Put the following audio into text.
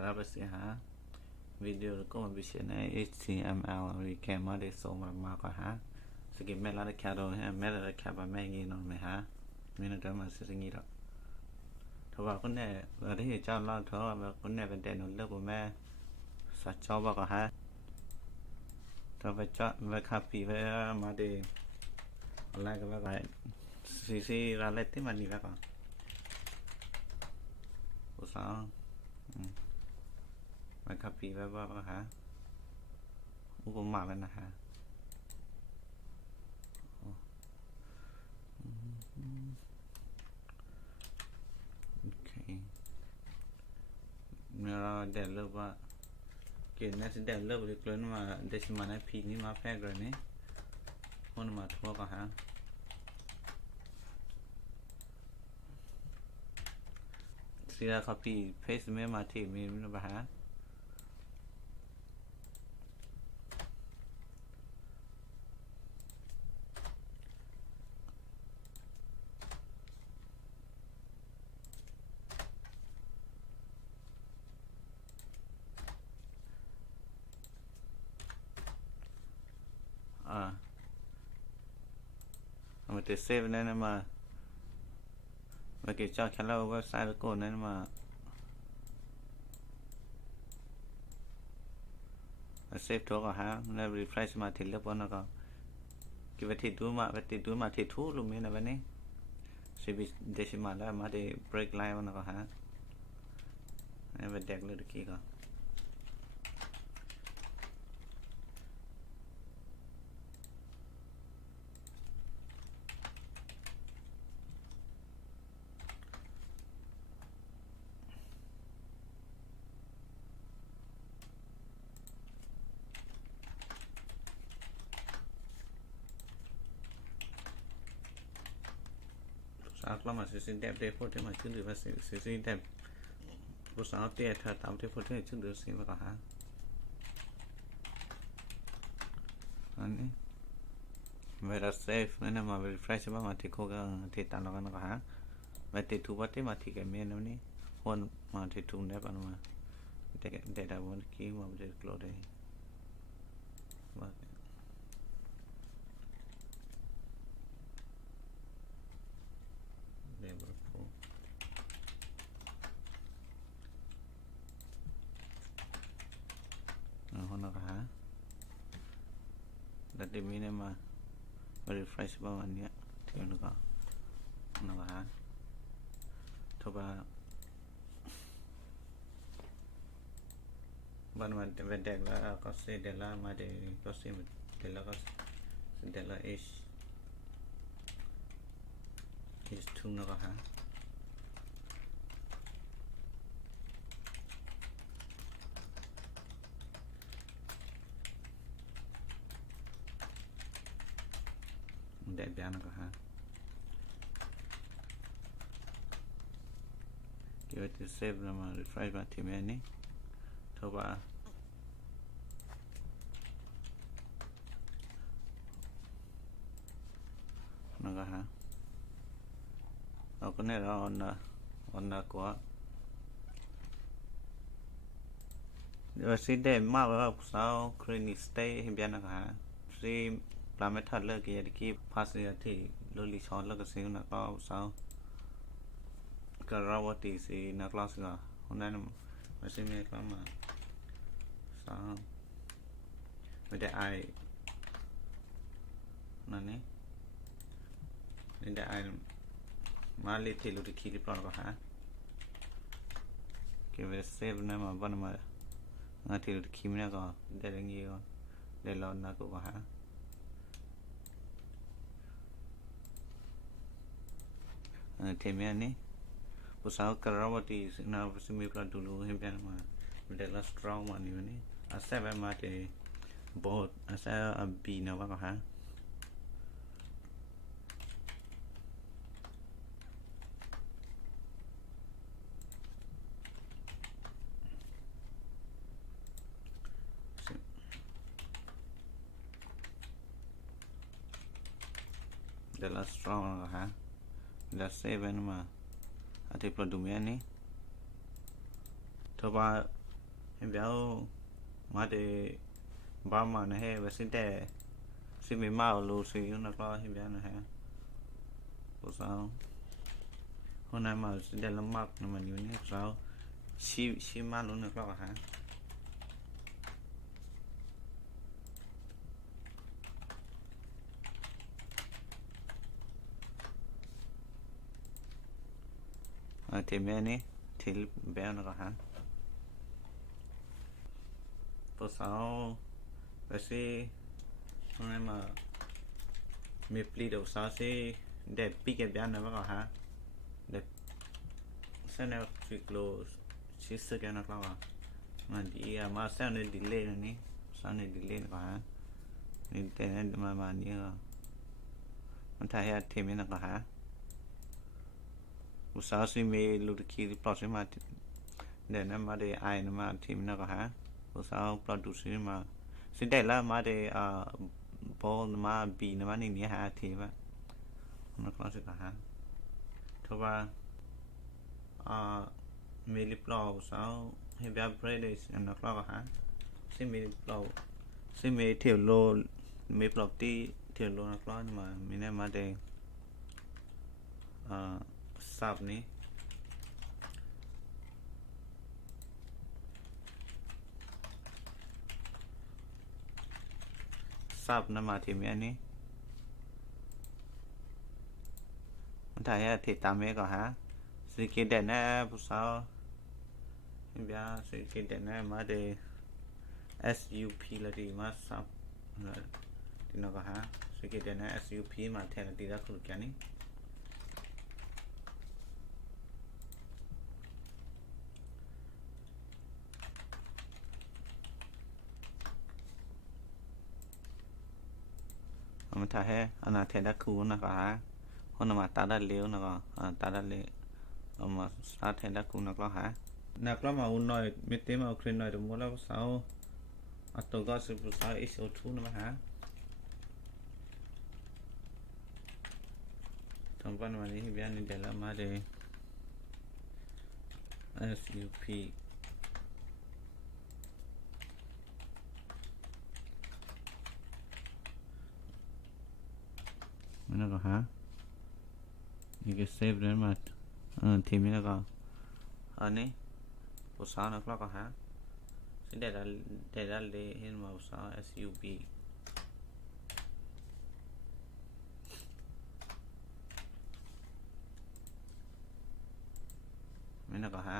Terapa sih ha video ko mabisya na HTML we camera de so ma ka ha sige mela de kya do ha mela de kya ba mai ngi no me ha mena da ma se ngi da to ba ko ne ba de cha la tho ba ko ne ba de no le ko me sa cho ba ka ha to ba cha ba ka pi ba ma de la ka ba ka si ra le ti ma ni ba ka o saมาคับปีแบบว่าฮะอุปมาแล้วนะฮะโอเคเราเดินเลือกว่าเกี่ยนน่าจะเดินเลือกเล็กๆมาเดชิมานะพีนี่มาแพร่กันนี่คนมาทั่วก็ฮะสิเราคับปีเพจไม่มาที่มีนะบ้าฮะมันจะเซฟนั่นมาเมื่อกี้จอแค่เราเว็บไซต์แล้วก็นั่นมาเซฟตัวก็ฮะแล้วรีเฟรชมาถึงแล้วปุ๊บนะก็กี่วันที่ดูมาที่ทูลุมนะวันนี้สิบเดชิมาแล้วมาได้เบรกไลน์วันนะก็ฮะนี่เป็นเด็กเลยตะกี้ก็สักแล้วมาสิ่งเด็บเด็บพูดที่มาชื่อหรือว่าสิ่งเด็บผู้สาวเตี้ยเธอตามที่พูดที่ชื่อหรือสิ่งว่าก็ฮะอันนี้เวลาเซฟนั่นมาเวลาเฟรชมาที่โคกันที่ตามเรากันก็ฮะมาที่ทูบัตที่มาที่แกเมียนนี่คนมาที่ทูเนี่ยปะมาเด็กดาวน์คีย์มาเด็กโหลดได้ว่าคนละฮะแล้วเดี๋ยวมีเนี่ยมา refresh บ้างอันเนี้ยที่มันก็นะฮะทว่าบ้านมันเป็นเด็กแล้วก็เสียเดล่ามาเด็กก็เสียเดล่าก็เดล่าHทุ่งนะก็ฮะเด็กแบบนั้นก็ฮะเกี่ยวกับเซฟแล้วมา refresh มาที่เมนูทว่านั่นก็ฮะเราก็เนี่ยเราonกว่าเดี๋ยวสิ่งเด่นมากเลยว่าสาวคลินิกสเตย์เห็นแบบนั้นก็ฮะสิ่งปลาเมทัลเลิกกี่ยกี่ภาษีที่ลุลิชอนแล้วก็สิ่งนั้นก็สาวกระวติสินักล่าสิก็คนนั้นไม่ใช่เมฆแล้วมาสาวไม่ได้ไอนั่นนี่ไม่ได้ไอมาเลยที่ลุลิคีริปลอนก็ฮะเก็บไว้เซฟนั่นมาบ้านมางั้นที่ลุลิคีมันก็ได้เรื่องนี้ก็ได้รอนักก็ฮะเทมีอันนี้ผู้สาวกระวติสินาสิมีประตูลูเห็นเป็นมาเด็กละสตรองมานี่วันนี้อาศัยแบบมาที่บอดอาศัยบีนะว่าก็ฮะเด็กละสตรองก็ฮะเด็กเซเว่นมาอาทิตย์ประตูเมียนี่ทว่า em béo mà để bao mà nó hay và xin để xin mấy màu lù xí nó có em béo này ha của sao hôm nay mà xin để làm mặc nó mà như thế sao xi mà luôn được đó hả thì mẹ này thì béo nó có hả của sao và xí hôm nay màมีปลีดอกซาซีเด็ดปีกเก็บยันนะว่าก็ฮะเด็ดเส้นแนวฟิกโลชิสกันนะก็ว่ามันดีอะมาเส้นในดีเลย์นี่เส้นในดีเลย์ก็ฮะนี่แต่นั้นมานี่ก็มันถ่ายให้ทีมนี่นะก็ฮะอุตสาหสิมีลูกคีปลอดสิมาเดี๋ยวนั้นมาได้ไอ้นะมาทีมนะก็ฮะอุตสาหปลอดดูสิมาสิได้แล้วมาได้พอมาบีนะมันนี่หาทีว่ามันก็สิกหาทว่ามีลิปลอสาวให้แบบเบรดส์อันนั้นก็หาซิมีลิปลอซิมีเที่ยวโลมีปลอกที่เที่ยวโลนักล้อนมามีแน่มาได้สับนี้สับนะมาทีมีอันนี้มันถ่ายให้ติดตามเมก่อนฮะสิกินเด่นแน่ผู้สาวนี่bienสิกินเด่นแน่มาได้ SUP ละดีมาสับที่นั่นก็ฮะสิกินเด่นแน่ SUP มาแทนดีแล้วคือแค่นี้มันถ่ายให้อันนั้นแทนได้คูนะก็ฮะคนมาตาได้เลี้ยวนะก็ตาได้เลี้ยวเอามาสาแทนได้คูนะก็ฮะนักละมาอุ่นหน่อยไม่เต็มเอาครีนหน่อยแต่หมดแล้วสาวตัวก็สิบสาว SO2 นะมาฮะทำปันวันนี้ที่บ้านนี่เดี๋ยวเรามาเลย SUP มันก็ฮะนี่ก็เซฟเลยมาทีมนี้ก็อันนี้ผู้สาวนักละก็ฮะสิ่งใดเลยเห็นมาผู้สาว SUP มันก็ฮะ